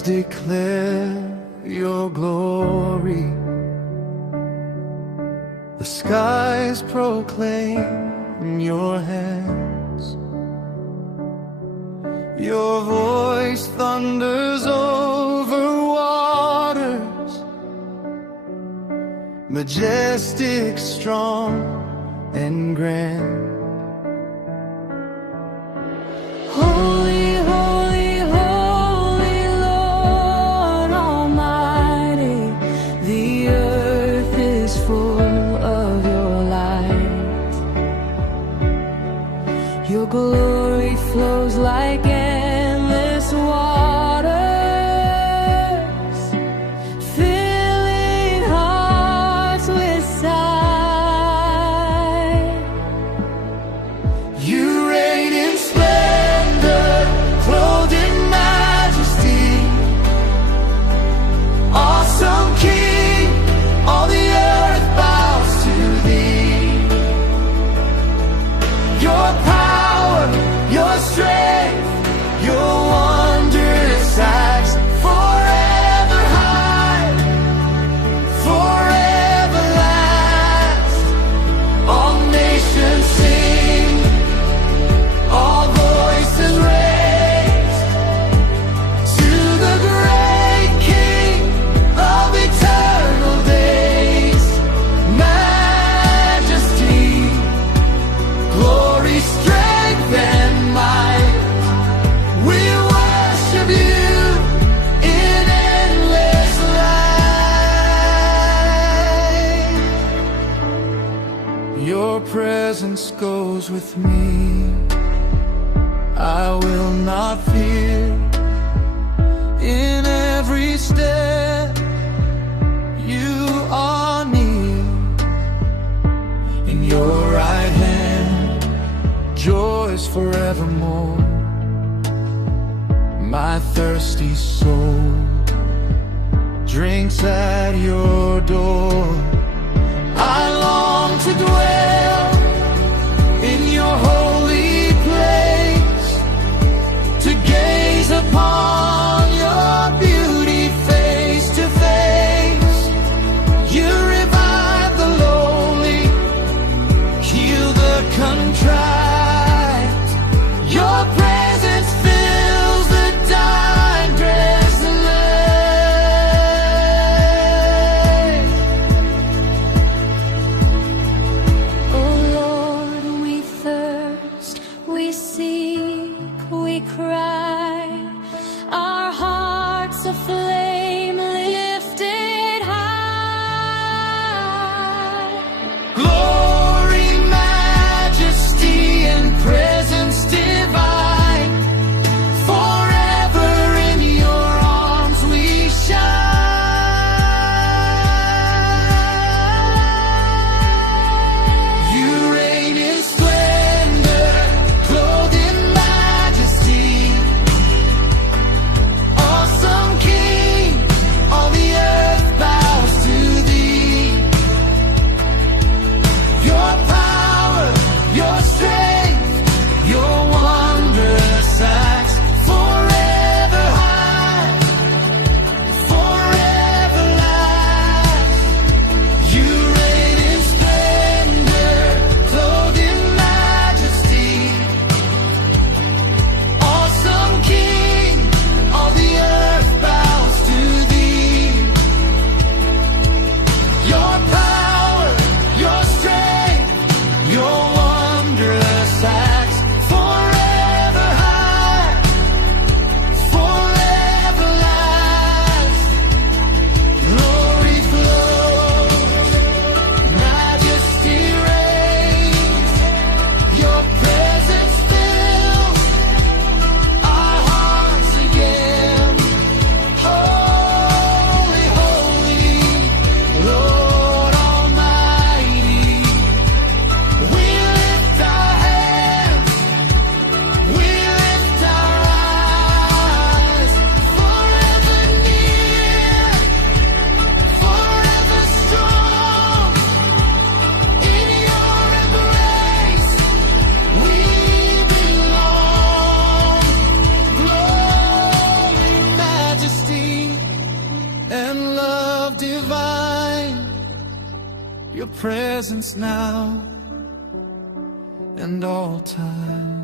heavens declare your glory. The skies proclaim your hands. Your voice thunders over waters, majestic, strong, and grand. Holy, holy, holy Lord Almighty, the earth is full of your light. Your glory flows like endless waters, filling hearts with sight. You reign in splendor, clothed in majesty. Awesome King, all the earth bows to thee. Your power, your strength, your wondrous acts, forever high, forever last. All nations sing, all voices raised to the great King of eternal days. Majesty, glory, strength, and might, we worship you in endless light. Your presence goes with me, I will not fear. In every step you are near. In your right hand, joys forevermore. My thirsty soul drinks at your door. I long to dwell in your holy place, to gaze upon your beauty face to face. You revive the lowly, heal the contrite. Your presence fills the darkness night. Oh Lord, we thirst, we seek, we cry. Our hearts aflame, lifted high. Glory, majesty, and presence divine, forever in your arms we shine. You reign in splendor, clothed in majesty. Awesome King, love divine, your presence now and all time.